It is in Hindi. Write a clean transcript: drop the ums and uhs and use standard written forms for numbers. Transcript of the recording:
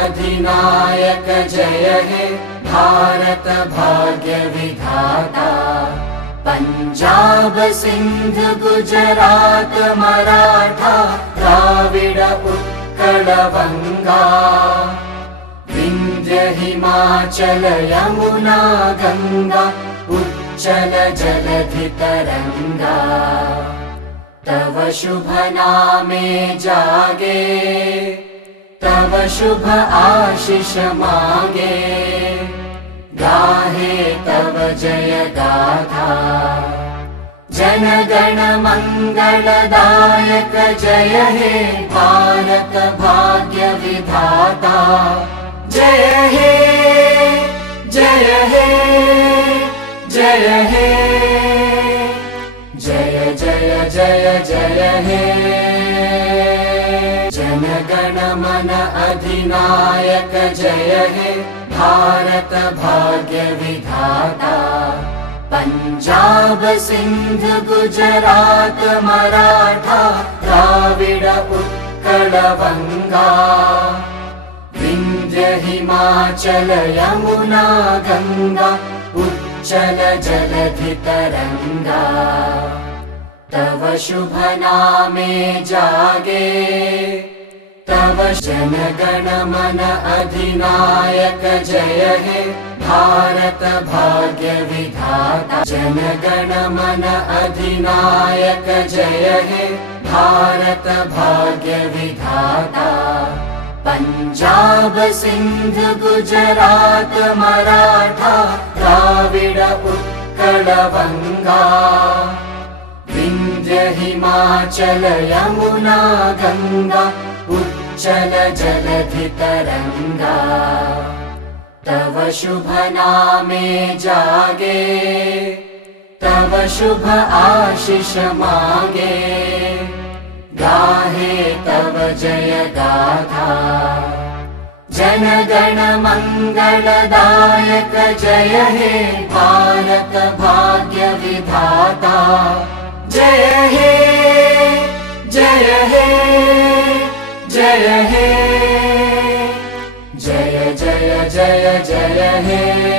अधिनायक जय हे भारत भाग्य विधाता। पंजाब सिंध गुजरात मराठा द्राविड उत्कल बंगा। विंध्य हिमाचल यमुना गंगा उच्चल जलधि तरंगा। तव शुभ नामे जागे तव शुभ आशीष मागे। गाहे तव जय गाथा जन गण मंगलदायक जय हे भारत भाग्य विधाता। जय हे जय हे जय हे जय जय जय जय हे। जन गण मन अधिनायक जय हे भारत भाग्य विधाता। पंजाब सिंध गुजरात मराठा द्राविड उत्कल बंगा। विंध्य हिमाचल यमुना गंगा उच्चल जलधि तरंगा। तव शुभ नामे जागे तव जन गण मन अधिनायक जय हे भारत भाग्य विधाता। जन गण मन अधिनायक जय हे भारत भाग्य विधाता। पंजाब सिंध गुजरात मराठा द्राविड उत्कल बंगा। विंध्य हिमाचल यमुना गंगा उच्चल जलधि तरंगा। तव शुभ नामे जागे तव शुभ आशीष मागे। गाहे तव जय गाथा जन गण मंगलदायक जय हे भारत भाग्य विधाता। जय हे जय हे जय हे जय जय जय जय हे।